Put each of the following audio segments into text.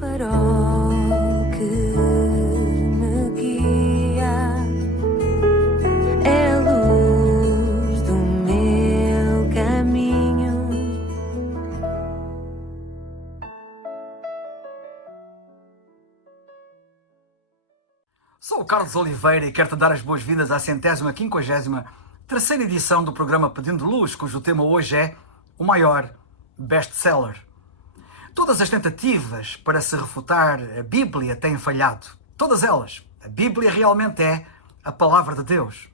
farol que me guia, é a luz do meu caminho. Sou o Carlos Oliveira e quero-te dar as boas-vindas à 153ª edição do programa Pedindo Luz, cujo tema hoje é o maior best-seller. Todas as tentativas para se refutar a Bíblia têm falhado. Todas elas. A Bíblia realmente é a Palavra de Deus.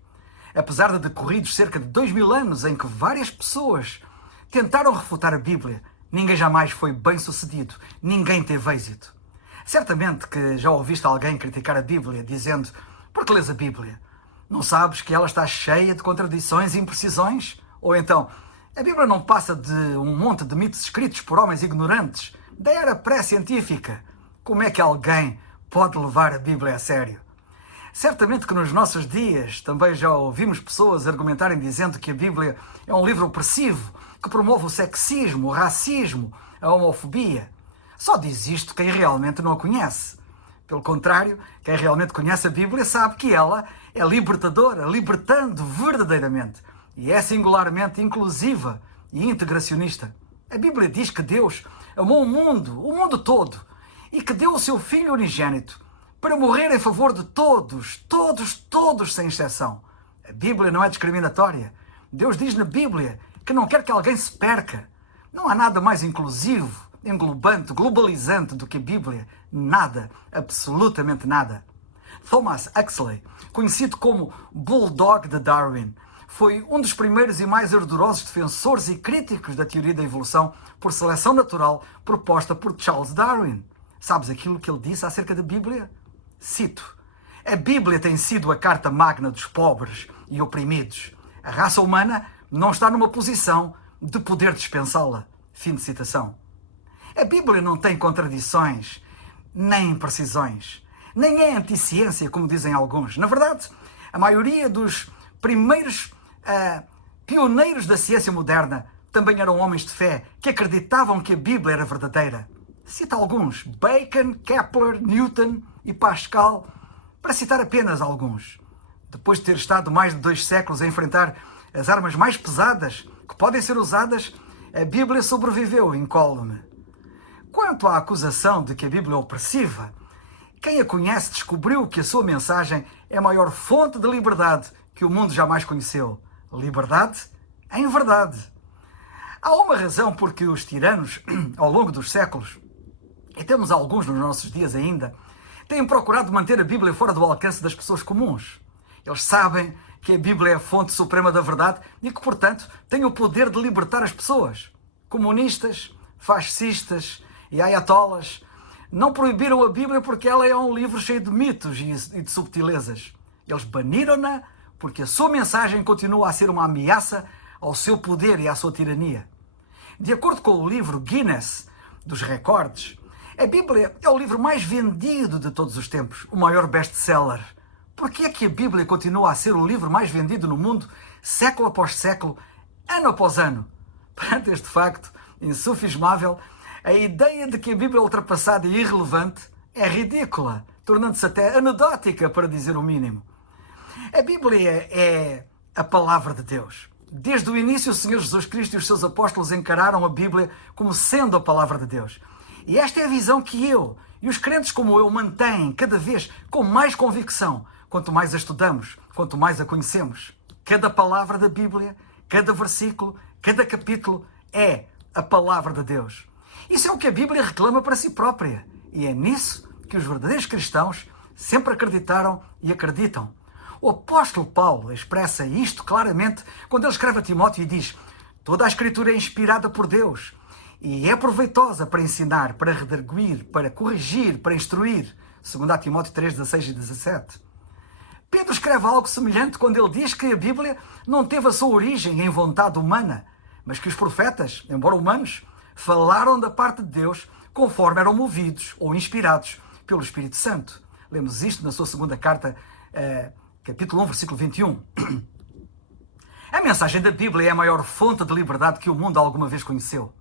Apesar de decorridos cerca de 2000 anos em que várias pessoas tentaram refutar a Bíblia, ninguém jamais foi bem-sucedido. Ninguém teve êxito. Certamente que já ouviste alguém criticar a Bíblia dizendo: por que lês a Bíblia? Não sabes que ela está cheia de contradições e imprecisões? Ou então, a Bíblia não passa de um monte de mitos escritos por homens ignorantes da era pré-científica. Como é que alguém pode levar a Bíblia a sério? Certamente que nos nossos dias também já ouvimos pessoas argumentarem dizendo que a Bíblia é um livro opressivo, que promove o sexismo, o racismo, a homofobia. Só diz isto quem realmente não a conhece. Pelo contrário, quem realmente conhece a Bíblia sabe que ela é libertadora, libertando verdadeiramente. E é singularmente inclusiva e integracionista. A Bíblia diz que Deus amou o mundo todo, e que deu o seu Filho unigênito para morrer em favor de todos, sem exceção. A Bíblia não é discriminatória. Deus diz na Bíblia que não quer que alguém se perca. Não há nada mais inclusivo, englobante, globalizante do que a Bíblia. Nada, absolutamente nada. Thomas Huxley, conhecido como Bulldog de Darwin, foi um dos primeiros e mais ardorosos defensores e críticos da teoria da evolução por seleção natural proposta por Charles Darwin. Sabes aquilo que ele disse acerca da Bíblia? Cito: a Bíblia tem sido a carta magna dos pobres e oprimidos. A raça humana não está numa posição de poder dispensá-la. Fim de citação. A Bíblia não tem contradições, nem imprecisões, nem é anti-ciência, como dizem alguns. Na verdade, a maioria dos primeiros pioneiros da ciência moderna também eram homens de fé que acreditavam que a Bíblia era verdadeira. Cita alguns: Bacon, Kepler, Newton e Pascal, para citar apenas alguns. Depois de ter estado mais de 2 séculos a enfrentar as armas mais pesadas que podem ser usadas, a Bíblia sobreviveu incólume. Quanto à acusação de que a Bíblia é opressiva, quem a conhece descobriu que a sua mensagem é a maior fonte de liberdade que o mundo jamais conheceu. Liberdade em verdade. Há uma razão por que os tiranos, ao longo dos séculos, e temos alguns nos nossos dias ainda, têm procurado manter a Bíblia fora do alcance das pessoas comuns. Eles sabem que a Bíblia é a fonte suprema da verdade e que, portanto, tem o poder de libertar as pessoas. Comunistas, fascistas e ayatollahs não proibiram a Bíblia porque ela é um livro cheio de mitos e de subtilezas. Eles baniram-na porque a sua mensagem continua a ser uma ameaça ao seu poder e à sua tirania. De acordo com o livro Guinness dos Recordes, a Bíblia é o livro mais vendido de todos os tempos, o maior best-seller. Por que é que a Bíblia continua a ser o livro mais vendido no mundo, século após século, ano após ano? Perante este facto insufismável, a ideia de que a Bíblia é ultrapassada e irrelevante é ridícula, tornando-se até anedótica, para dizer o mínimo. A Bíblia é a Palavra de Deus. Desde o início, o Senhor Jesus Cristo e os seus apóstolos encararam a Bíblia como sendo a Palavra de Deus. E esta é a visão que eu e os crentes como eu mantêm cada vez com mais convicção, quanto mais a estudamos, quanto mais a conhecemos. Cada palavra da Bíblia, cada versículo, cada capítulo é a Palavra de Deus. Isso é o que a Bíblia reclama para si própria. E é nisso que os verdadeiros cristãos sempre acreditaram e acreditam. O apóstolo Paulo expressa isto claramente quando ele escreve a Timóteo e diz: toda a Escritura é inspirada por Deus e é proveitosa para ensinar, para redarguir, para corrigir, para instruir. 2 Timóteo 3, 16 e 17. Pedro escreve algo semelhante quando ele diz que a Bíblia não teve a sua origem em vontade humana, mas que os profetas, embora humanos, falaram da parte de Deus conforme eram movidos ou inspirados pelo Espírito Santo. Lemos isto na sua segunda carta, capítulo 1, versículo 21. A mensagem da Bíblia é a maior fonte de liberdade que o mundo alguma vez conheceu.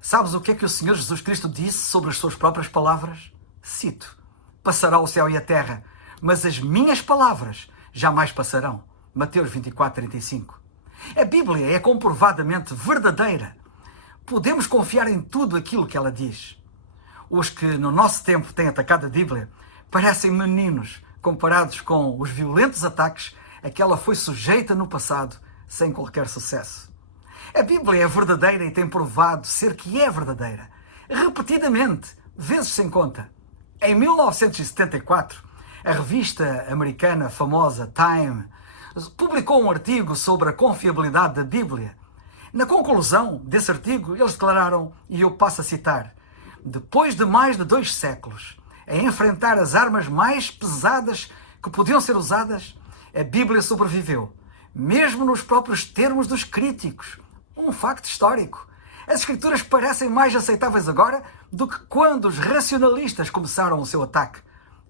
Sabes o que é que o Senhor Jesus Cristo disse sobre as suas próprias palavras? Cito: passará o céu e a terra, mas as minhas palavras jamais passarão. Mateus 24:35. A Bíblia é comprovadamente verdadeira. Podemos confiar em tudo aquilo que ela diz. Os que no nosso tempo têm atacado a Bíblia parecem meninos comparados com os violentos ataques a que ela foi sujeita no passado sem qualquer sucesso. A Bíblia é verdadeira e tem provado ser que é verdadeira, repetidamente, vezes sem conta. Em 1974, a revista americana famosa Time publicou um artigo sobre a confiabilidade da Bíblia. Na conclusão desse artigo, eles declararam, e eu passo a citar: depois de mais de 2 séculos a enfrentar as armas mais pesadas que podiam ser usadas, a Bíblia sobreviveu, mesmo nos próprios termos dos críticos. Um facto histórico. As Escrituras parecem mais aceitáveis agora do que quando os racionalistas começaram o seu ataque.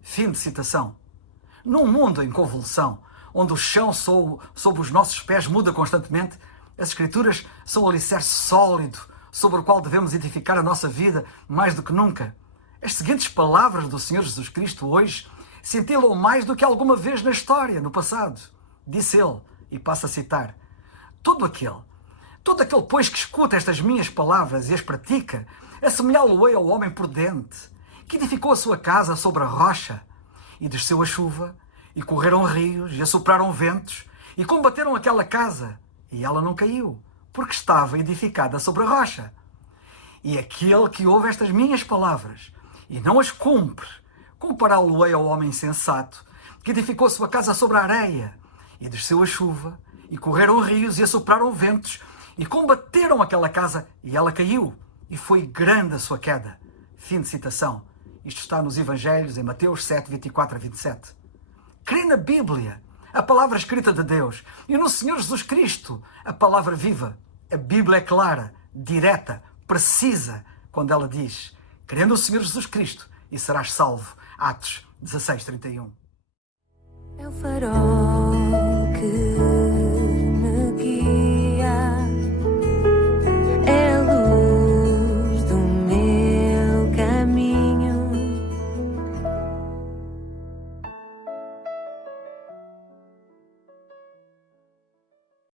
Fim de citação. Num mundo em convulsão, onde o chão sob os nossos pés muda constantemente, as Escrituras são o alicerce sólido sobre o qual devemos edificar a nossa vida mais do que nunca. As seguintes palavras do Senhor Jesus Cristo hoje cintilam mais do que alguma vez na história, no passado. Disse ele, e passo a citar: Todo aquele, pois, que escuta estas minhas palavras e as pratica, assemelhá-lo-ei ao homem prudente, que edificou a sua casa sobre a rocha, e desceu a chuva, e correram rios, e assopraram ventos, e combateram aquela casa, e ela não caiu, porque estava edificada sobre a rocha. E aquele que ouve estas minhas palavras, e não as cumpre, compará-lo-ei ao homem insensato, que edificou a sua casa sobre a areia, e desceu a chuva, e correram rios, e assopraram ventos, e combateram aquela casa, e ela caiu, e foi grande a sua queda. Fim de citação. Isto está nos Evangelhos, em Mateus 7, 24-27. Crê na Bíblia, a palavra escrita de Deus, e no Senhor Jesus Cristo, a palavra viva. A Bíblia é clara, direta, precisa, quando ela diz: crê no Senhor Jesus Cristo e serás salvo. Atos 16:31. É o farol